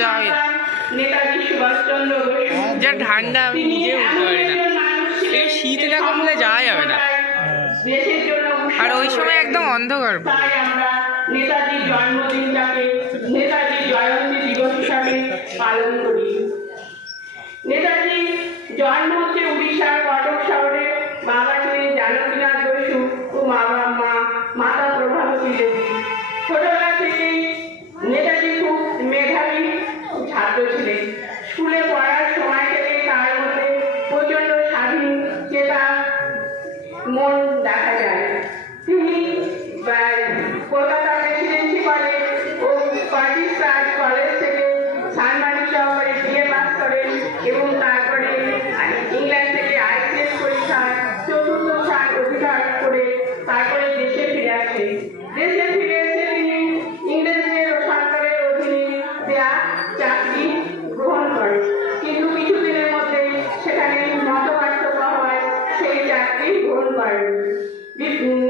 যাওয়া যা ঠান্ডা আমি নিজে উঠতে পারি না। এই শীতটা কমলে যাওয়া যাবে না। আর ওই সময় একদম অন্ধকার। নেতাজির জন্মদিনটাকে নেতাজির জয়ন্তী দিবস হিসাবে পালন করি। নেতাজির জন্ম হচ্ছে উড়িষ্যার world with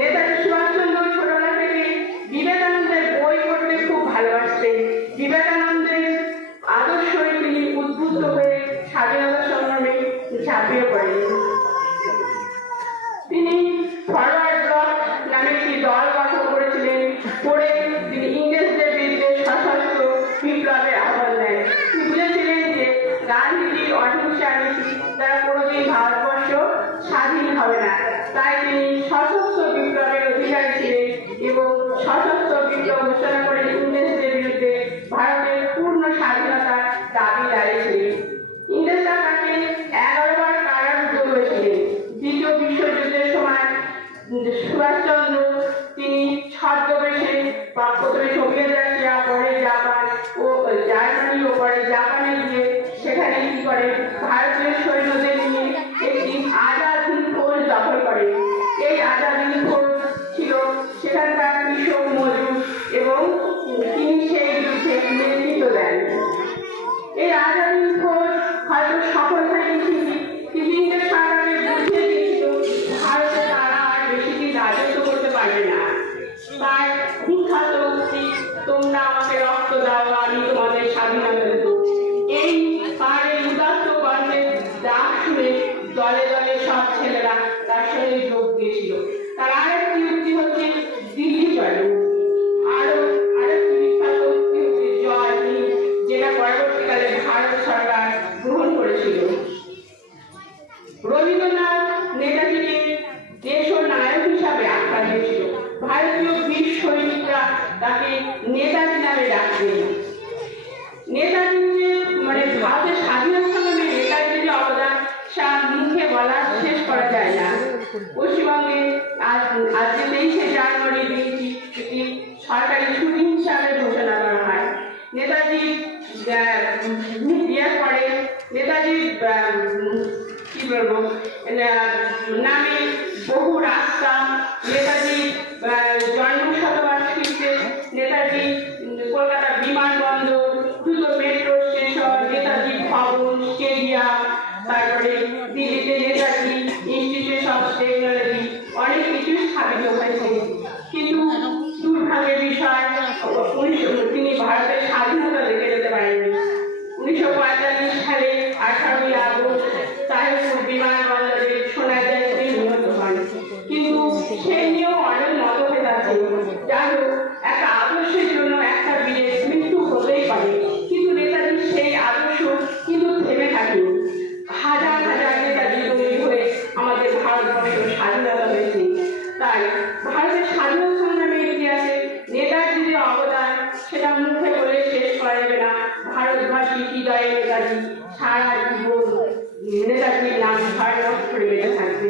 জাপানে গিয়ে সেখানে কি করে? ভারতীয় সৈন্যদের নিয়ে বলা শেষ করা যায় না। পশ্চিমবঙ্গে আজ আজকে তেইশে জানুয়ারি দিনটি একটি সরকারি ছুটি হিসাবে ঘোষণা করা হয়। নেতাজি ইয়ার পরে নেতাজির কি বলব নামে বহু রাস্তা একটা আদর্শের জন্য একটা মৃত্যু হতেই পারে। কিন্তু সেই আদর্শ কিন্তু থেমে থাকে হাজার হাজার নেতাজি তৈরি হয়ে আমাদের ভারতবর্ষ স্বাধীনতা হয়েছে। তাই ভারতের স্বাধীনতা সংগ্রামের ইতিহাসে নেতাজির যে অবদান সেটা মুখে বলে শেষ করা যাবে না। ভারতবাসী হৃদয়ে নেতাজি? সারা জীবন নেতাজির নাম করে বেঁচে থাকবে।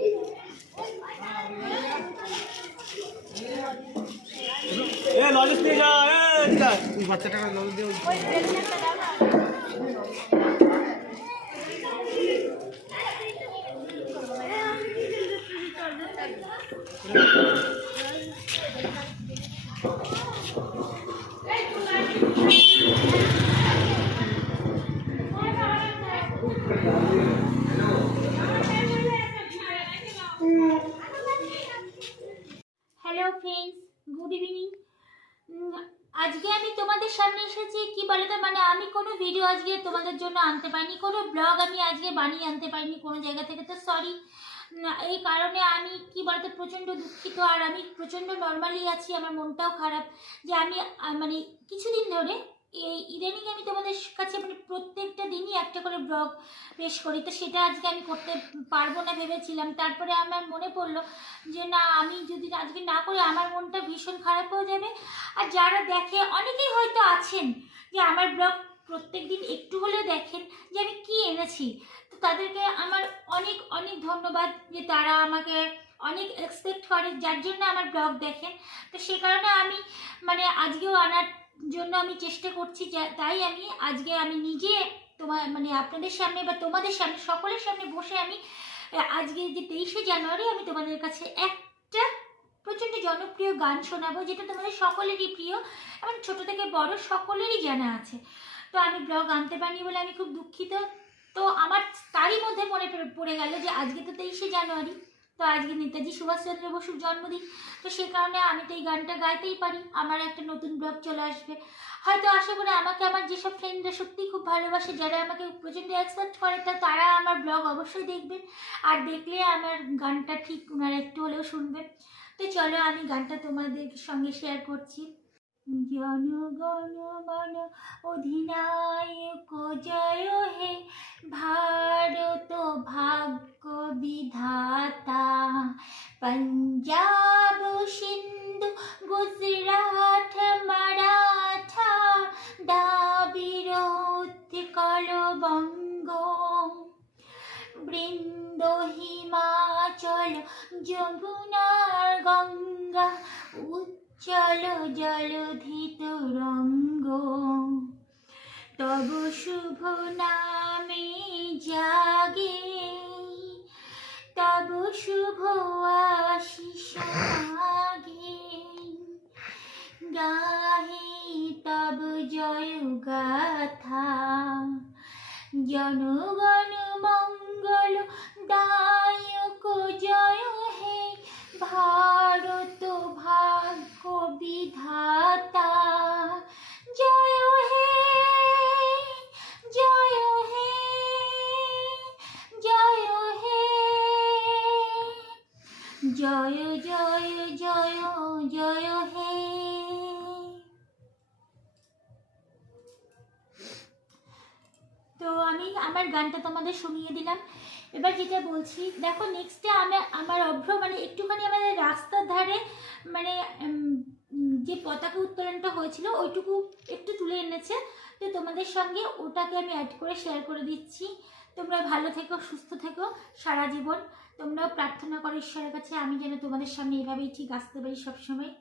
যা Thank বাচ্চাটাকে তোমাদের সামনে এসেছি, কি বলো তো? মানে আমি কোনো ভিডিও আজকে তোমাদের জন্য আনতে পারিনি, কোনো ব্লগ আমি আজকে বানিয়ে আনতে পারিনি কোনো জায়গা থেকে, তো সরি এই কারণে আমি, কি বলতো, প্রচণ্ড দুঃখিত আর আমি প্রচণ্ড নর্মালি আছি, আমার মনটাও খারাপ যে আমি মানে কিছুদিন ধরে এই ইদানিং আমি তোমাদের কাছে মানে প্রত্যেকটা দিনই একটা করে ব্লগ পেশ করি। তো সেটা আজকে আমি করতে পারব না ভেবেছিলাম। তারপরে আমার মনে পড়ল যে, না, আমি যদি আজকে না করি আমার মনটা ভীষণ খারাপ হয়ে যাবে। আর যারা দেখে, অনেকেই হয়তো আছেন যে আমার ব্লগ প্রত্যেক দিন একটু হলেও দেখেন যে আমি কি এনেছি। তো তাদেরকে আমার অনেক অনেক ধন্যবাদ যে তারা আমাকে অনেক এক্সপেক্ট করে, যার জন্য আমার ব্লগ দেখেন। তো সে কারণে আমি মানে আজকেও আনার জন্য আমি চেষ্টা করছি তাই আমি আজকে আমি নিজে তোমার মানে আপনাদের সামনে বা তোমাদের সামনে, সকলের সামনে বসে আমি আজকে যে তেইশে জানুয়ারি আমি তোমাদের কাছে একটা প্রচণ্ড জনপ্রিয় গান শোনাবো, যেটা তোমাদের সকলেরই প্রিয় এবং ছোট থেকে বড় সকলেরই জানা আছে। তো আমি ব্লগ আনতে পারিনি বলে আমি খুব দুঃখিত। তো আমার তারই মধ্যে মনে পড়ে গেল যে আজকে তো তেইশে জানুয়ারি। তো আজকে নেতাজি সুভাষচন্দ্র বসুর জন্মদিন, তো সে কারণে আমি তো এই গানটা গাইতেই পারি। আমার একটা নতুন ব্লগ চলে আসবে। হয়তো আশা করি আমাকে আমার যেসব ফ্রেন্ডরা সত্যিই খুব ভালোবাসে, যারা আমাকে প্রচণ্ড অ্যাকসেপ্ট করে, তা তারা আমার ব্লগ অবশ্যই দেখবেন আর দেখলে আমার গানটা ঠিক ওনারা একটু হলেও শুনবেন তো চলো আমি গানটা তোমাদের সঙ্গে শেয়ার করছি। জনগণ মন অধিনায়ক জয় হে বৃন্দ হিমাচল যমুনার গঙ্গা উচ্চল জলধিত রঙ্গ। তব শুভ নামে জাগে তব শুভ তো আমি আমার গানটা তোমাদের শুনিয়ে দিলাম। এবার যেটা বলছি, দেখো নেক্সটে আমার আমার অভ্র মানে একটুখানি আমাদের রাস্তার ধারে মানে যে পতাকা উত্তোলনটা হয়েছিল, ওইটুকু একটু তুলে এনেছে। তো তোমাদের সঙ্গে ওটাকে আমি অ্যাড করে শেয়ার করে দিচ্ছি। তোমরা ভালো থেকো, সুস্থ থেকো সারা জীবন। তোমরাও প্রার্থনা করো ঈশ্বরের কাছে, আমি যেন তোমাদের সামনে এভাবেই ঠিক আসতে পারি সবসময়।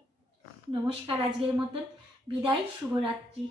নমস্কার আজকের মতন। বিদায়, শুভরাত্রি।